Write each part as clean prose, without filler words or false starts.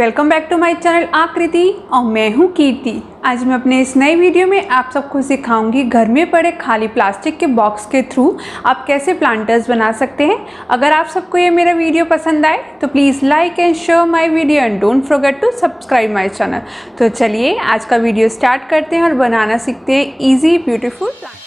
Welcome back to my channel आकृति और मैं हूँ कीर्ति। आज मैं अपने इस नए वीडियो में आप सबको सिखाऊंगी घर में पड़े खाली प्लास्टिक के बॉक्स के थ्रू आप कैसे प्लांटर्स बना सकते हैं। अगर आप सबको ये मेरा वीडियो पसंद आए तो please like and share my video and don't forget to subscribe my channel. तो चलिए आज का वीडियो स्टार्ट करते हैं और बनाना सीखते हैं ईजी ब्यूटीफुल प्लांट।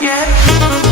yeah.